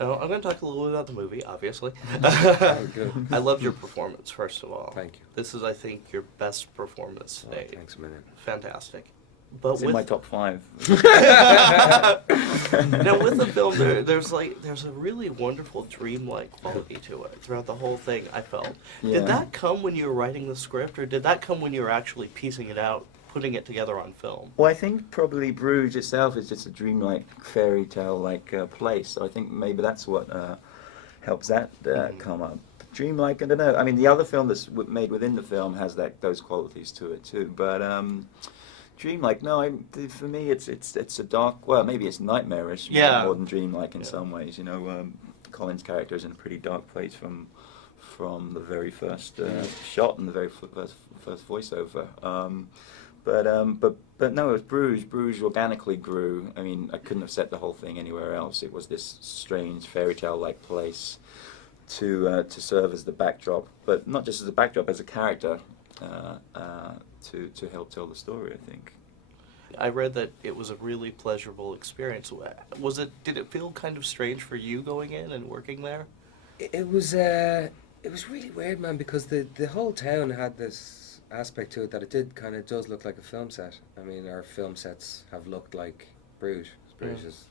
Now, I'm going to talk a little bit about the movie, obviously. Good. I loved your performance, first of all. Thank you. This is, I think, your best performance today. Thanks a minute. Fantastic. But It's in my top 5. Now, with the film, there's a really wonderful dreamlike quality to it throughout the whole thing, I felt. Yeah. Did that come when you were writing the script, or did that come when you were actually piecing it out, putting it together on film? Well, I think probably Bruges itself is just a dreamlike, fairy tale-like place. So I think maybe that's what helps that come up. Dreamlike, I don't know. I mean, the other film that's made within the film has those qualities to it too. But dreamlike, no. For me, it's a dark. Well, maybe it's nightmarish more than dreamlike in some ways. You know, Colin's character is in a pretty dark place from the very first shot and the very first voiceover. But no, it was Bruges. Bruges organically grew. I mean, I couldn't have set the whole thing anywhere else. It was this strange fairy tale-like place to serve as the backdrop, but not just as a backdrop, as a character to help tell the story, I think. I read that it was a really pleasurable experience. Did it feel kind of strange for you going in and working there? It was really weird, man, because the whole town had this aspect to it that it does look like a film set. I mean, our film sets have looked like Bruges. Bruges is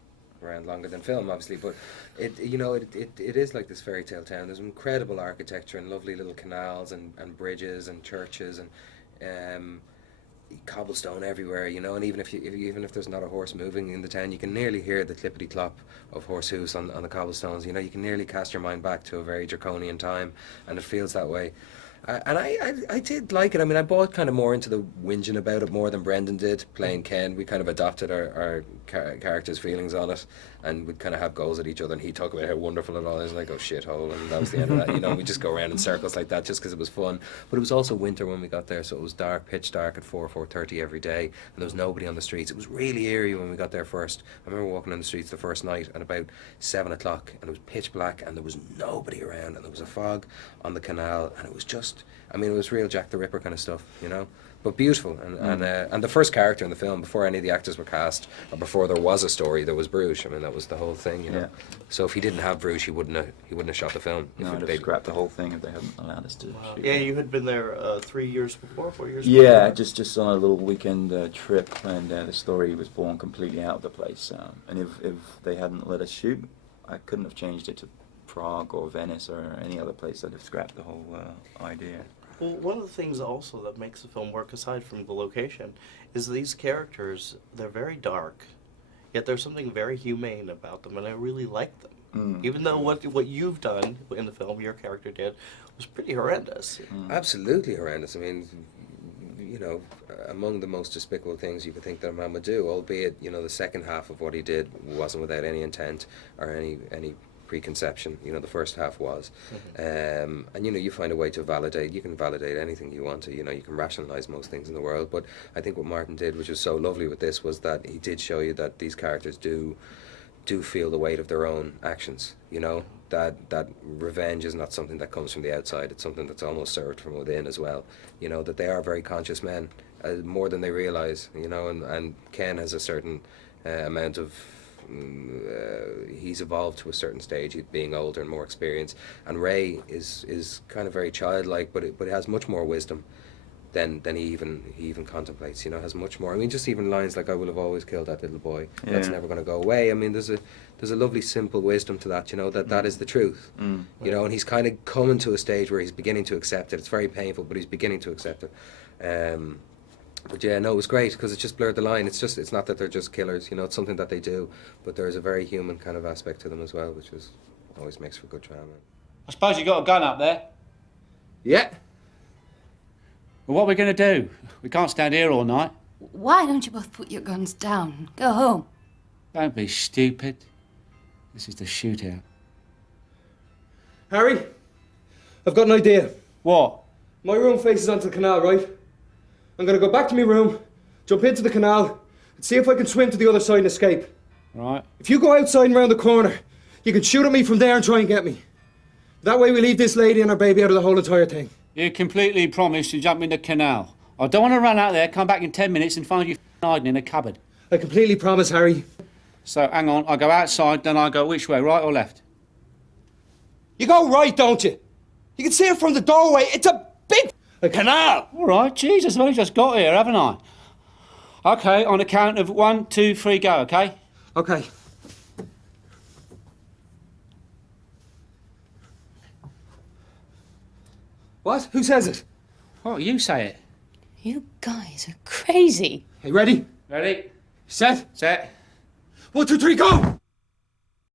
around longer than film, obviously, but it is like this fairy tale town. There's incredible architecture and lovely little canals and bridges and churches and cobblestone everywhere, you know. And even if there's not a horse moving in the town, you can nearly hear the clippity clop of horse hooves on the cobblestones. You know, you can nearly cast your mind back to a very draconian time, and it feels that way. And I did like it. I mean, I bought kind of more into the whinging about it more than Brendan did, playing Ken. We kind of adopted our characters' feelings on it, and we'd kind of have goals at each other, and he'd talk about how wonderful it all is, and I'd go, shithole, and that was the end of that. You know, we just go around in circles like that just because it was fun. But it was also winter when we got there, so it was dark, pitch dark at 4:30 every day, and there was nobody on the streets. It was really eerie when we got there first. I remember walking on the streets the first night at about 7 o'clock, and it was pitch black, and there was nobody around, and there was a fog on the canal, and it was just... I mean, it was real Jack the Ripper kind of stuff, you know, but beautiful. And the first character in the film, before any of the actors were cast, or before there was a story, there was Bruges. I mean, that was the whole thing, you know. Yeah. So if he didn't have Bruges, he wouldn't have shot the film. No, I'd have scrapped the whole thing if they hadn't allowed us to shoot. Yeah, you had been there 4 years before. Yeah, just on a little weekend trip, and the story was born completely out of the place. And if they hadn't let us shoot, I couldn't have changed it to Prague or Venice or any other place. I'd have scrapped the whole idea. Well, one of the things also that makes the film work, aside from the location, is these characters, they're very dark, yet there's something very humane about them, and I really like them. Even though what you've done in the film, your character did, was pretty horrendous. Absolutely horrendous. I mean, you know, among the most despicable things you could think that a man would do, albeit, you know, the second half of what he did wasn't without any intent or any preconception. You know, the first half was. And, you know, you find a way to validate. You can validate anything you want to. You know, you can rationalise most things in the world. But I think what Martin did, which was so lovely with this, was that he did show you that these characters do feel the weight of their own actions. You know, that revenge is not something that comes from the outside. It's something that's almost served from within as well. You know, that they are very conscious men, more than they realise. You know, and Ken has a certain amount of... he's evolved to a certain stage, being older and more experienced, and Ray is kind of very childlike, but it has much more wisdom than he even contemplates. You know, has much more. I mean, just even lines like "I will have always killed that little boy." Yeah. That's never going to go away. I mean, there's a lovely simple wisdom to that. You know, that is the truth. You know, and he's kind of coming to a stage where he's beginning to accept it. It's very painful, but he's beginning to accept it. But yeah, no, it was great because it just blurred the line. It's not that they're just killers, you know, it's something that they do, but there's a very human kind of aspect to them as well, which always makes for good drama. I suppose you got a gun up there? Yeah. Well, what are we going to do? We can't stand here all night. Why don't you both put your guns down? Go home. Don't be stupid. This is the shootout. Harry, I've got an idea. What? My room faces onto the canal, right? I'm going to go back to my room, jump into the canal, and see if I can swim to the other side and escape. Right. If you go outside and round the corner, you can shoot at me from there and try and get me. That way we leave this lady and her baby out of the whole entire thing. You completely promised to jump in the canal. I don't want to run out there, come back in 10 minutes and find you hiding in a cupboard. I completely promise, Harry. So, hang on, I go outside, then I go which way, right or left? You go right, don't you? You can see it from the doorway. It's a big canal. All right, Jesus, I've only just got here, haven't I? Okay, on a count of 1, 2, 3, go, okay? Okay. What? Who says it? Oh, you say it. You guys are crazy. Hey, ready? Ready? Set? Set. 1, 2, 3, go!